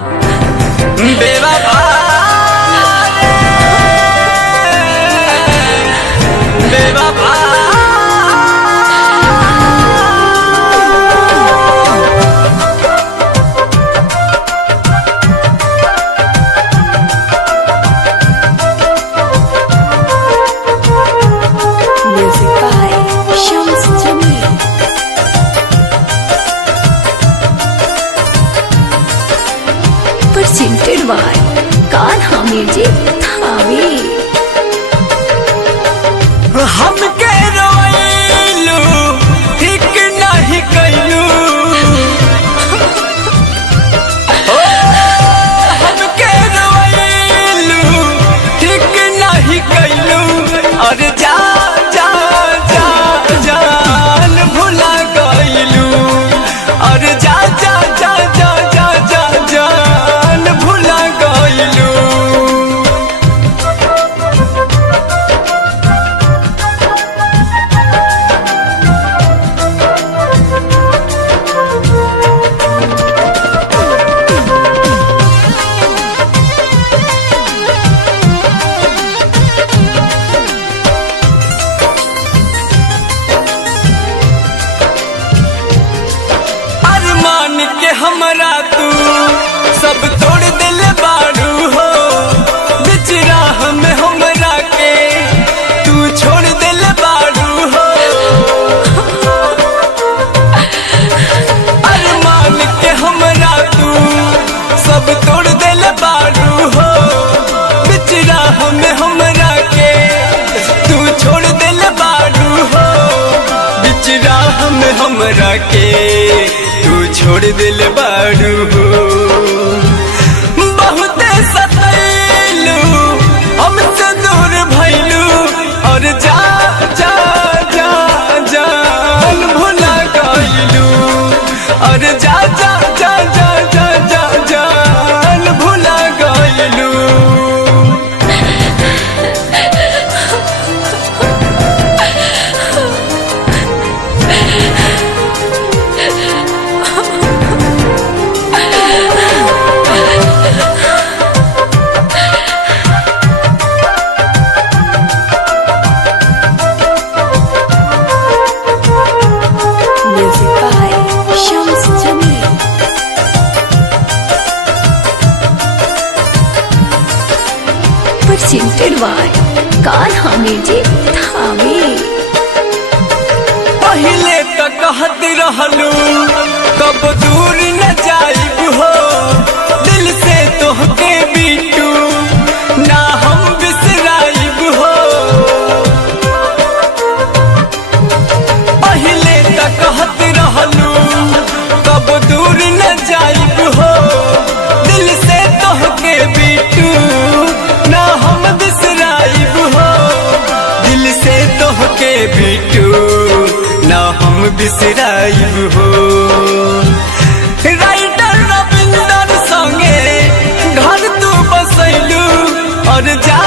बेवफा बेवफा Music by Shams Jamil. Presented by Kanha Music Thane. हमके रोइलू ठीक नहीं कैलू हमके रोइलू ठीक नहीं कैलू और जा जा जा जान भुला गइलू और जा जा जा जा जा जा जान भुला गइलू। अरमान के हमरा तू सब तोड़ दिल बारू हो बिच राह में हमरा के तू छोड़ दिल बारू हो। अरमान के हमरा तू सब तोड़ दिल बारू हो बिच राह में हमरा के तू छोड़ दिल बारू हो बिच राह में हमरा के तू छोड़ दिल बारू हो। बहुते सतैलू हमसे दूर भइलू और जा जा जा जान भुला गइलू और जा जा जा जा जा जा जान भुला गइलू। Music by Shams Jamil. Presented by Kanha Music Thane. पहले तो कहत रहलू कब दूर न जाइब हो दिल से तोहके बीटू ना हम बिसराइब हो। पहले तो कहत रहलू कब दूर न जाइब हो दिल से तोहके बीटू ना हम बिसराइब हो दिल से तोहके बीटू ना हम बिसराइब हो। राइटर रविंदर संगे घर तू बसैलू और जा